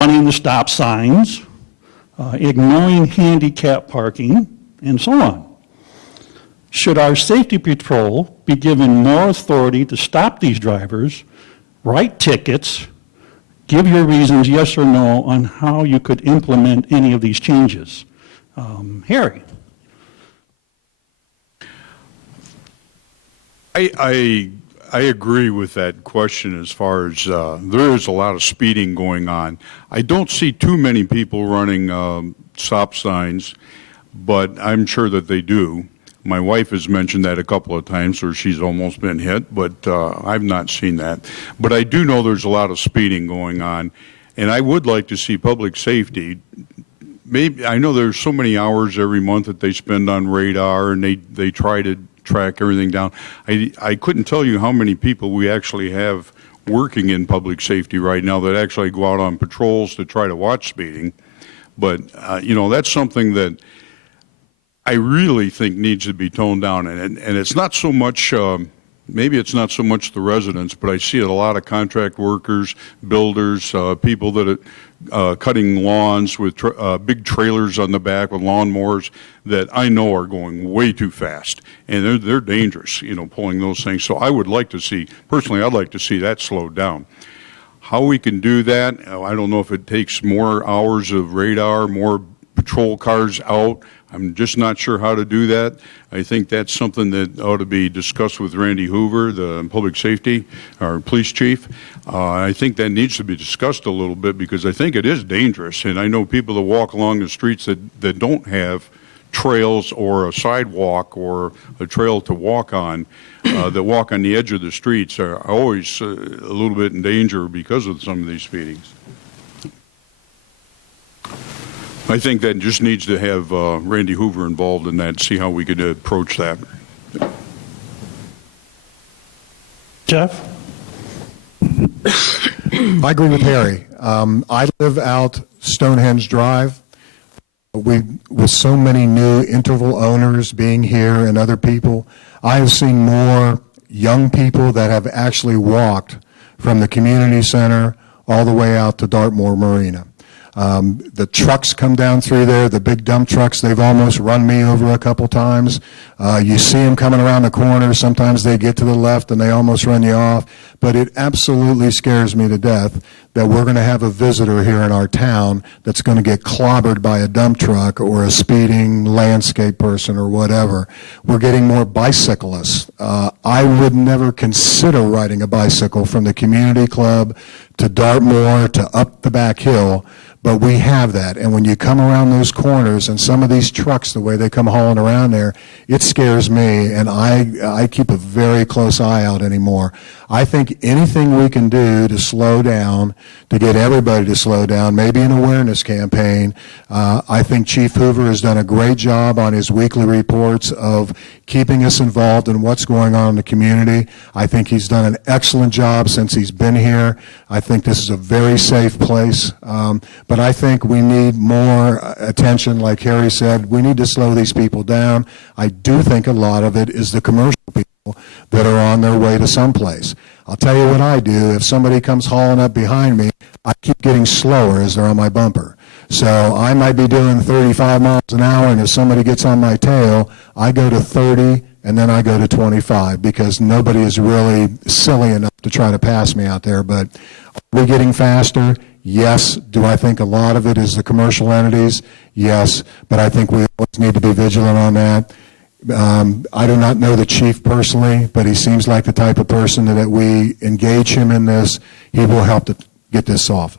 running the stop signs, ignoring handicap parking, and so on. Should our safety patrol be given more authority to stop these drivers, write tickets, give your reasons, yes or no, on how you could implement any of these changes? Harry. I agree with that question as far as there is a lot of speeding going on. I don't see too many people running stop signs, but I'm sure that they do. My wife has mentioned that a couple of times where she's almost been hit, but I've not seen that. But I do know there's a lot of speeding going on, and I would like to see public safety. Maybe I know there's so many hours every month that they spend on radar, and they try to track everything down. I couldn't tell you how many people we actually have working in public safety right now that actually go out on patrols to try to watch speeding. But, you know, that's something that I really think needs to be toned down. And it's not so much, maybe it's not so much the residents, but I see a lot of contract workers, builders, people that are cutting lawns with big trailers on the back with lawnmowers that I know are going way too fast. And they're dangerous, you know, pulling those things. So I would like to see, personally, I'd like to see that slowed down. How we can do that, I don't know if it takes more hours of radar, more patrol cars out. I'm just not sure how to do that. I think that's something that ought to be discussed with Randy Hoover, the public safety, our police chief. I think that needs to be discussed a little bit because I think it is dangerous. And I know people that walk along the streets that don't have trails or a sidewalk or a trail to walk on, that walk on the edge of the streets are always a little bit in danger because of some of these speedings. I think that just needs to have Randy Hoover involved in that, see how we could approach that. Jeff? I agree with Harry. I live out Stonehenge Drive. With so many new interval owners being here and other people, I have seen more young people that have actually walked from the community center all the way out to Dartmoor Marina. The trucks come down through there, the big dump trucks, they've almost run me over a couple times. You see them coming around the corner. Sometimes they get to the left and they almost run you off. But it absolutely scares me to death that we're going to have a visitor here in our town that's going to get clobbered by a dump truck or a speeding landscape person or whatever. We're getting more bicyclists. I would never consider riding a bicycle from the community club to Dartmoor to up the back hill. But we have that, and when you come around those corners and some of these trucks, the way they come hauling around there, it scares me, and I keep a very close eye out anymore. I think anything we can do to slow down, to get everybody to slow down, maybe an awareness campaign. I think Chief Hoover has done a great job on his weekly reports of keeping us involved in what's going on in the community. I think he's done an excellent job since he's been here. I think this is a very safe place. But I think we need more attention, like Harry said. We need to slow these people down. I do think a lot of it is the commercial people that are on their way to someplace. I'll tell you what I do. If somebody comes hauling up behind me, I keep getting slower as they're on my bumper. So I might be doing 35 miles an hour, and if somebody gets on my tail, I go to 30, and then I go to 25 because nobody is really silly enough to try to pass me out there. But are we getting faster? Yes. Do I think a lot of it is the commercial entities? Yes. But I think we always need to be vigilant on that. I do not know the chief personally, but he seems like the type of person that we engage him in this, he will help to get this off.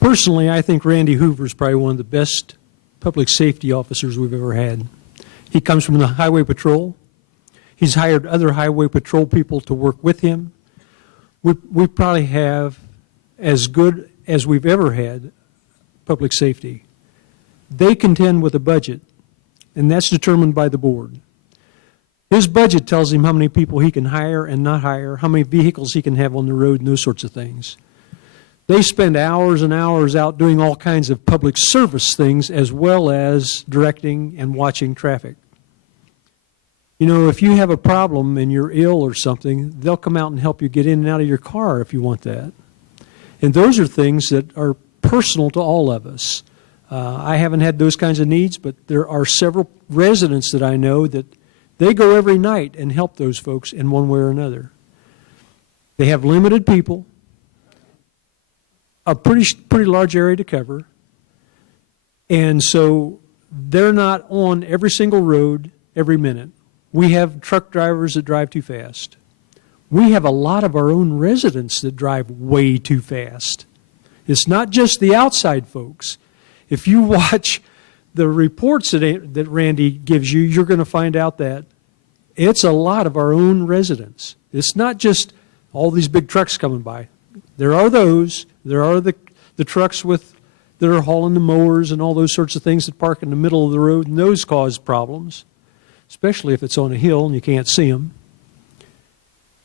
Personally, I think Randy Hoover is probably one of the best public safety officers we've ever had. He comes from the Highway Patrol. He's hired other Highway Patrol people to work with him. We probably have as good as we've ever had public safety. They contend with a budget, and that's determined by the board. His budget tells him how many people he can hire and not hire, how many vehicles he can have on the road, and those sorts of things. They spend hours and hours out doing all kinds of public service things as well as directing and watching traffic. You know, if you have a problem and you're ill or something, they'll come out and help you get in and out of your car if you want that. And those are things that are personal to all of us. I haven't had those kinds of needs, but there are several residents that I know that they go every night and help those folks in one way or another. They have limited people, a pretty large area to cover, and so they're not on every single road every minute. We have truck drivers that drive too fast. We have a lot of our own residents that drive way too fast. It's not just the outside folks. If you watch the reports that Randy gives you, you're going to find out that it's a lot of our own residents. It's not just all these big trucks coming by. There are those. There are the trucks that are hauling the mowers and all those sorts of things that park in the middle of the road, and those cause problems, especially if it's on a hill and you can't see them.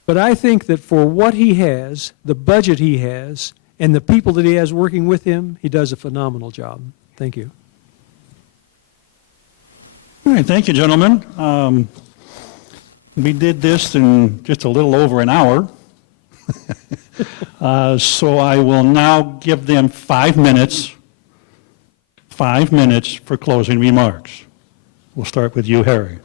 But I think that for what he has, the budget he has, and the people that he has working with him, he does a phenomenal job. Thank you. All right, thank you, gentlemen. We did this in just a little over an hour. So I will now give them 5 minutes. 5 minutes for closing remarks. We'll start with you, Harry.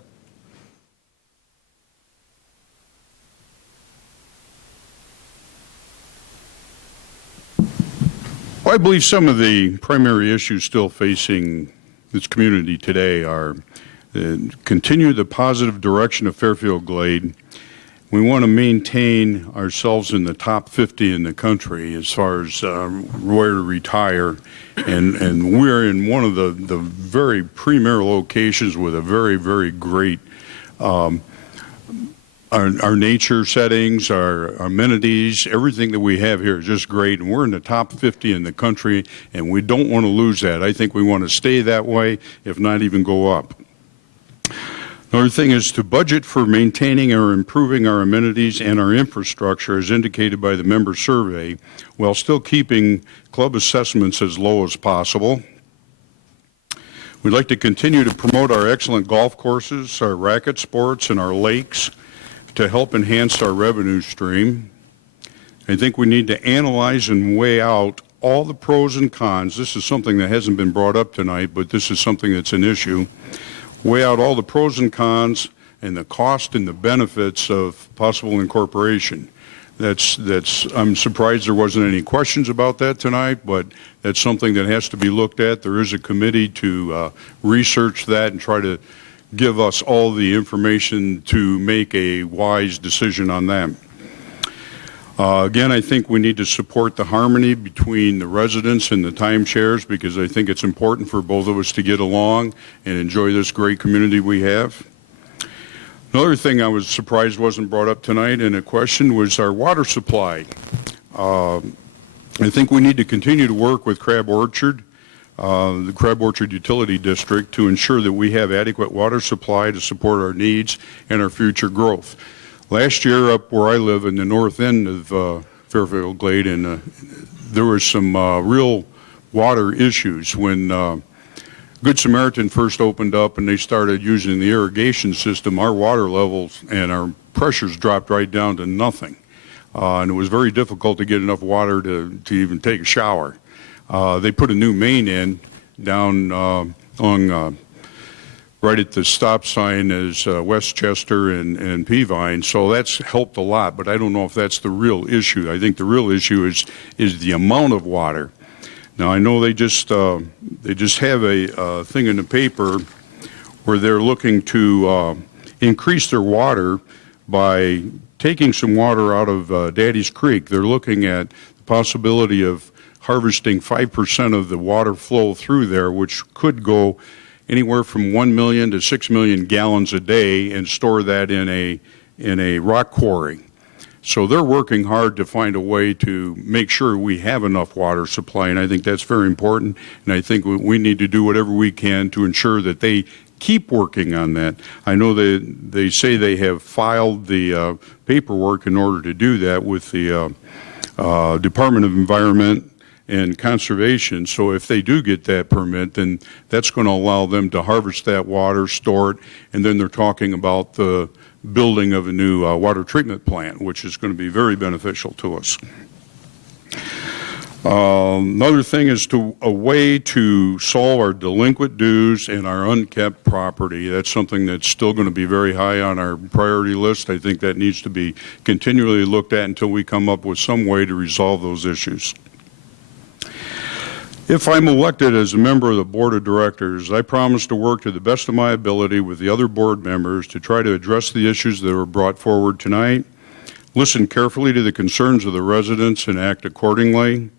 Well, I believe some of the primary issues still facing this community today are continue the positive direction of Fairfield Glade. We want to maintain ourselves in the top 50 in the country as far as where to retire, and we're in one of the very premier locations with a very, very great our nature settings, our amenities, everything that we have here is just great, and we're in the top 50 in the country, and we don't want to lose that. I think we want to stay that way, if not even go up. Another thing is to budget for maintaining or improving our amenities and our infrastructure as indicated by the member survey, while still keeping club assessments as low as possible. We'd like to continue to promote our excellent golf courses, our racket sports, and our lakes to help enhance our revenue stream. I think we need to analyze and weigh out all the pros and cons. This is something that hasn't been brought up tonight, but this is something that's an issue. Weigh out all the pros and cons and the cost and the benefits of possible incorporation. I'm surprised there wasn't any questions about that tonight, but that's something that has to be looked at. There is a committee to research that and try to give us all the information to make a wise decision on that. Again, I think we need to support the harmony between the residents and the timeshares, because I think it's important for both of us to get along and enjoy this great community we have. Another thing I was surprised wasn't brought up tonight in a question was our water supply. I think we need to continue to work with Crab Orchard, the Crab Orchard Utility District, to ensure that we have adequate water supply to support our needs and our future growth. Last year, up where I live in the north end of Fairfield Glade, and there were some real water issues when Good Samaritan first opened up and they started using the irrigation system. Our water levels and our pressures dropped right down to nothing, and it was very difficult to get enough water to even take a shower. They put a new main in down on right at the stop sign as Westchester and Peavine, so that's helped a lot, but I don't know if that's the real issue. I think the real issue is the amount of water. Now, I know they just have a thing in the paper where they're looking to increase their water by taking some water out of Daddy's Creek. They're looking at the possibility of harvesting 5% of the water flow through there, which could go anywhere from 1 million to 6 million gallons a day, and store that in a rock quarry. So they're working hard to find a way to make sure we have enough water supply, and I think that's very important, and I think we need to do whatever we can to ensure that they keep working on that. I know they say they have filed the paperwork in order to do that with the Department of Environment and conservation. So if they do get that permit, then that's going to allow them to harvest that water, store it, and then they're talking about the building of a new water treatment plant, which is going to be very beneficial to us. Another thing is a way to solve our delinquent dues and our unkept property. That's something that's still going to be very high on our priority list. I think that needs to be continually looked at until we come up with some way to resolve those issues. If I'm elected as a member of the Board of Directors, I promise to work to the best of my ability with the other board members to try to address the issues that were brought forward tonight, listen carefully to the concerns of the residents and act accordingly,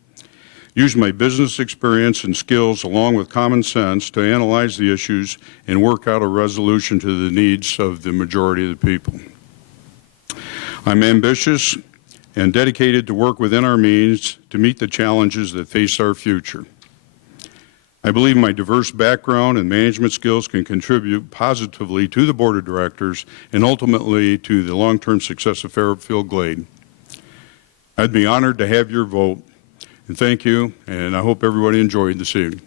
use my business experience and skills along with common sense to analyze the issues and work out a resolution to the needs of the majority of the people. I'm ambitious and dedicated to work within our means to meet the challenges that face our future. I believe my diverse background and management skills can contribute positively to the Board of Directors and ultimately to the long-term success of Fairfield Glade. I'd be honored to have your vote. And thank you, and I hope everybody enjoyed this evening.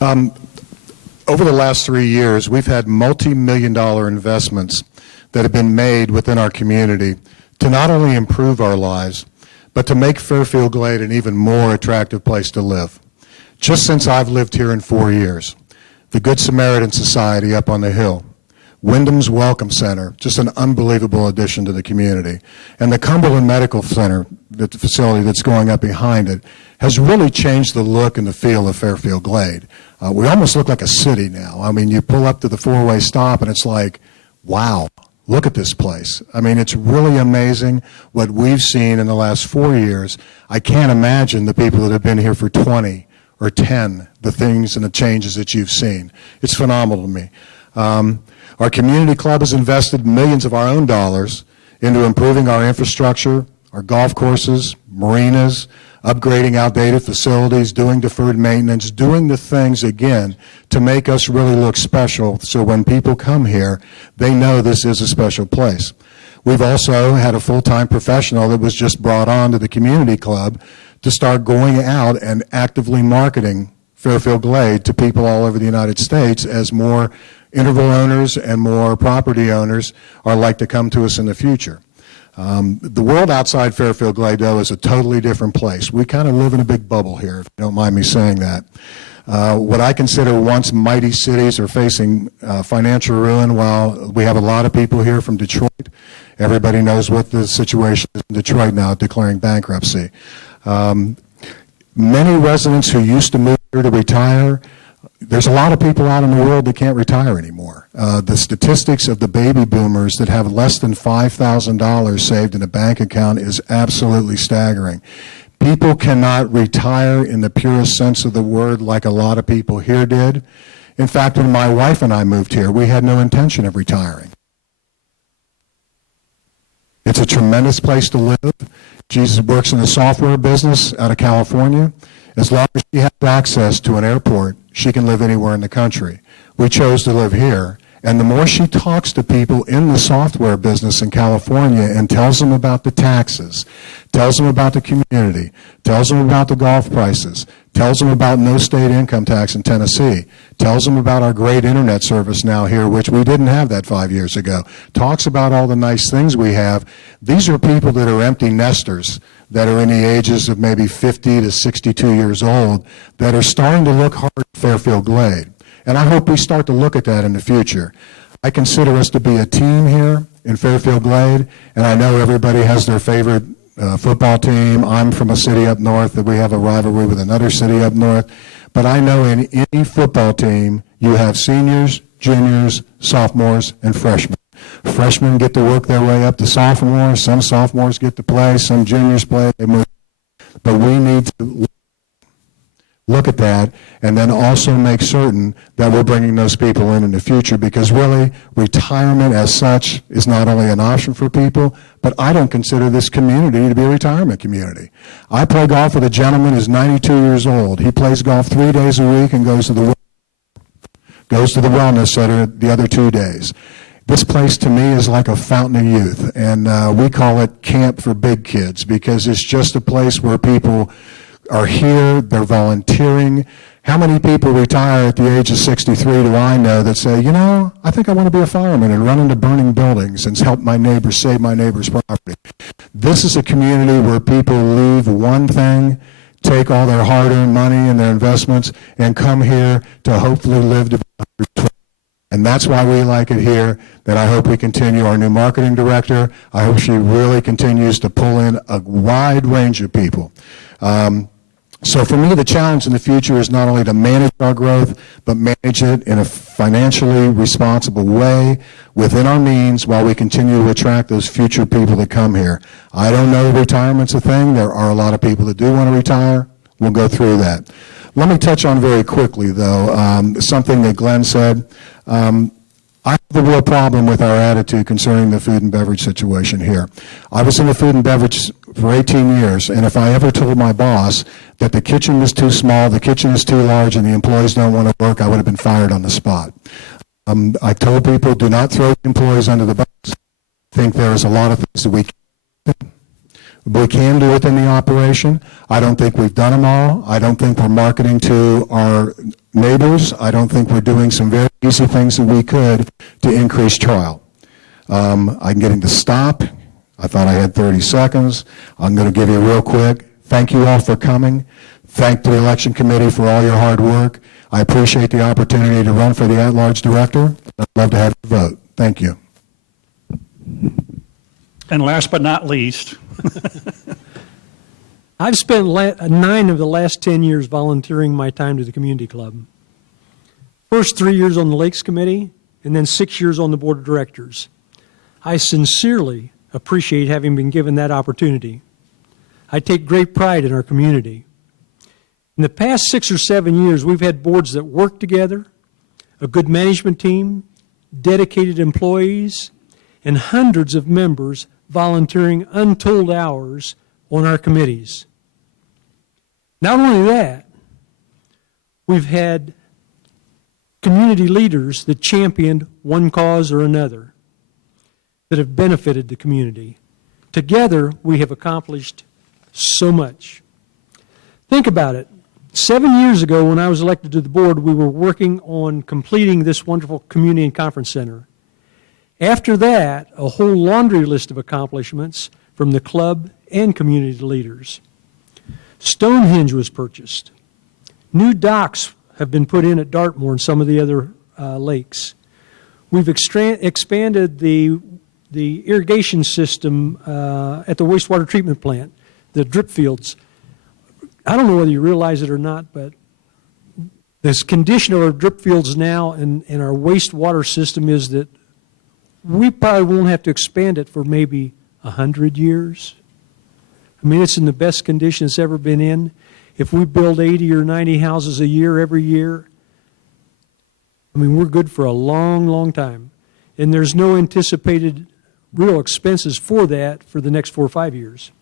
Over the last 3 years, we've had multi-million-dollar investments that have been made within our community to not only improve our lives, but to make Fairfield Glade an even more attractive place to live. Just since I've lived here in 4 years, the Good Samaritan Society up on the hill, Wyndham's Welcome Center, just an unbelievable addition to the community. And the Cumberland Medical Center, the facility that's going up behind it, has really changed the look and the feel of Fairfield Glade. We almost look like a city now. I mean, you pull up to the four-way stop and it's like, wow, look at this place. I mean, it's really amazing what we've seen in the last 4 years. I can't imagine the people that have been here for 20 or 10, the things and the changes that you've seen. It's phenomenal to me. Our community club has invested millions of our own dollars into improving our infrastructure, our golf courses, marinas, upgrading outdated facilities, doing deferred maintenance, doing the things, again, to make us really look special so when people come here, they know this is a special place. We've also had a full-time professional that was just brought on to the community club to start going out and actively marketing Fairfield Glade to people all over the United States as more interval owners and more property owners are like to come to us in the future. The world outside Fairfield Glade, though, is a totally different place. We kind of live in a big bubble here, if you don't mind me saying that. What I consider once mighty cities are facing financial ruin, while we have a lot of people here from Detroit. Everybody knows what the situation is in Detroit now, declaring bankruptcy. Many residents who used to move here to retire, there's a lot of people out in the world that can't retire anymore. The statistics of the baby boomers that have less than $5,000 saved in a bank account is absolutely staggering. People cannot retire in the purest sense of the word like a lot of people here did. In fact, when my wife and I moved here, we had no intention of retiring. It's a tremendous place to live. Jesus works in the software business out of California. As long as she has access to an airport, she can live anywhere in the country. We chose to live here. And the more she talks to people in the software business in California and tells them about the taxes, tells them about the community, tells them about the golf prices, tells them about no state income tax in Tennessee, tells them about our great internet service now here, which we didn't have that 5 years ago, talks about all the nice things we have. These are people that are empty nesters that are in the ages of maybe 50 to 62 years old that are starting to look hard at Fairfield Glade. And I hope we start to look at that in the future. I consider us to be a team here in Fairfield Glade, and I know everybody has their favorite football team. I'm from a city up north that we have a rivalry with another city up north. But I know in any football team, you have seniors, juniors, sophomores, and freshmen. Freshmen get to work their way up to sophomores. Some sophomores get to play. Some juniors play. They move. But we need to look at that and then also make certain that we're bringing those people in the future, because really retirement as such is not only an option for people, but I don't consider this community to be a retirement community. I play golf with a gentleman who's 92 years old. He plays golf 3 days a week and goes to the wellness center the other 2 days. This place to me is like a fountain of youth, and we call it Camp for Big Kids because it's just a place where people are here, they're volunteering. How many people retire at the age of 63 do I know that say, you know, I think I want to be a fireman and run into burning buildings and help my neighbors save my neighbor's property? This is a community where people leave one thing, take all their hard-earned money and their investments, and come here to hopefully live to be 120. And that's why we like it here, that I hope we continue. Our new marketing director, I hope she really continues to pull in a wide range of people. So for me, the challenge in the future is not only to manage our growth, but manage it in a financially responsible way within our means while we continue to attract those future people that come here. I don't know retirement's a thing. There are a lot of people that do want to retire. We'll go through that. Let me touch on very quickly, though, something that Glenn said. I have a real problem with our attitude concerning the food and beverage situation here. I was in the food and beverage for 18 years, and if I ever told my boss that the kitchen was too small, the kitchen is too large, and the employees don't want to work, I would have been fired on the spot. I told people, do not throw employees under the bus. I think there is a lot of things that we can do within the operation. I don't think we've done them all. I don't think we're marketing to our neighbors. I don't think we're doing some very easy things that we could to increase trial. I'm getting to stop. I thought I had 30 seconds. I'm going to give you real quick. Thank you all for coming. Thank the election committee for all your hard work. I appreciate the opportunity to run for the at-large director. I'd love to have you vote. Thank you. And last but not least, I've spent 9 of the last 10 years volunteering my time to the community club. First 3 years on the Lakes Committee, and then 6 years on the Board of Directors. I sincerely appreciate having been given that opportunity. I take great pride in our community. In the past 6 or 7 years, we've had boards that work together, a good management team, dedicated employees, and hundreds of members volunteering untold hours on our committees. Not only that, we've had community leaders that championed one cause or another that have benefited the community. Together, we have accomplished so much. Think about it. 7 years ago, when I was elected to the board, we were working on completing this wonderful community and conference center. After that, a whole laundry list of accomplishments from the club and community leaders. Stonehenge was purchased. New docks have been put in at Dartmoor and some of the other lakes. We've expanded the irrigation system at the wastewater treatment plant, the drip fields. I don't know whether you realize it or not, but this condition of our drip fields now and our wastewater system is that we probably won't have to expand it for maybe 100 years. I mean, it's in the best condition it's ever been in. If we build 80 or 90 houses a year every year, I mean, we're good for a long, long time. And there's no anticipated real expenses for that for the next 4 or 5 years.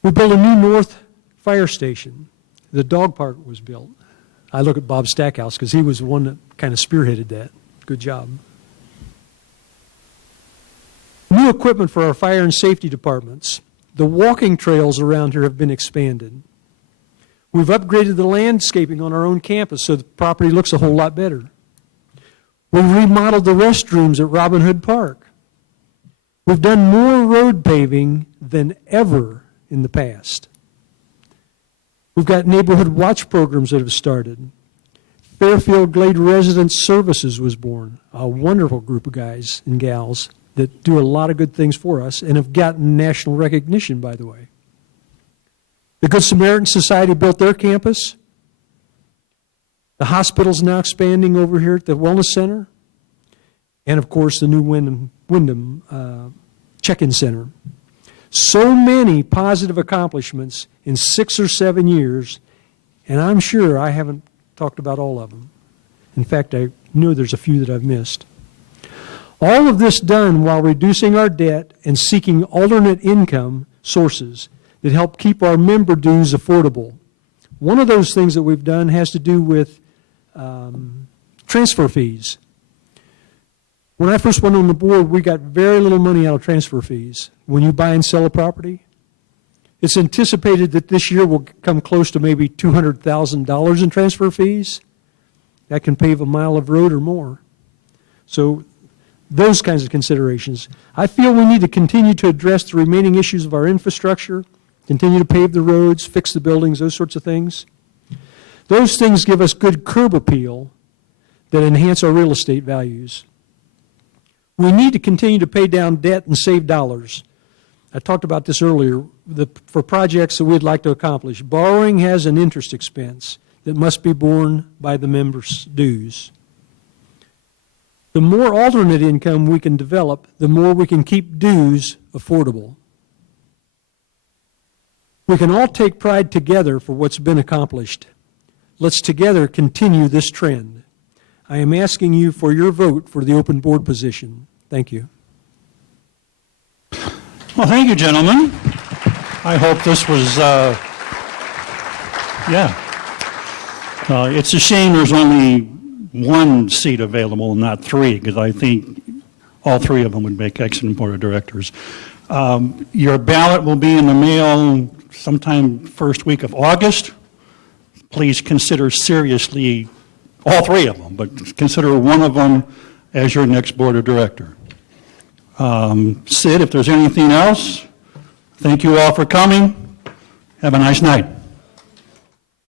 We built a new North Fire Station. The dog park was built. I look at Bob Stackhouse because he was the one that kind of spearheaded that. Good job. New equipment for our fire and safety departments. The walking trails around here have been expanded. We've upgraded the landscaping on our own campus so the property looks a whole lot better. We've remodeled the restrooms at Robin Hood Park. We've done more road paving than ever in the past. We've got neighborhood watch programs that have started. Fairfield Glade Residence Services was born, a wonderful group of guys and gals that do a lot of good things for us and have gotten national recognition, by the way. The Good Samaritan Society built their campus. The hospital's now expanding over here at the Wellness Center. And, of course, the new Wyndham Check-in Center. So many positive accomplishments in 6 or 7 years, and I'm sure I haven't talked about all of them. In fact, I know there's a few that I've missed. All of this done while reducing our debt and seeking alternate income sources that help keep our member dues affordable. One of those things that we've done has to do with transfer fees. When I first went on the board, we got very little money out of transfer fees. When you buy and sell a property, it's anticipated that this year will come close to maybe $200,000 in transfer fees. That can pave a mile of road or more. So those kinds of considerations. I feel we need to continue to address the remaining issues of our infrastructure, continue to pave the roads, fix the buildings, those sorts of things. Those things give us good curb appeal that enhance our real estate values. We need to continue to pay down debt and save dollars. I talked about this earlier, for projects that we'd like to accomplish. Borrowing has an interest expense that must be borne by the members' dues. The more alternate income we can develop, the more we can keep dues affordable. We can all take pride together for what's been accomplished. Let's together continue this trend. I am asking you for your vote for the open board position. Thank you. Well, thank you, gentlemen. I hope this was, it's a shame there's only one seat available and not three, because I think all three of them would make excellent board of directors. Your ballot will be in the mail sometime first week of August. Please consider seriously all three of them, but consider one of them as your next board of director. Sid, if there's anything else, thank you all for coming. Have a nice night.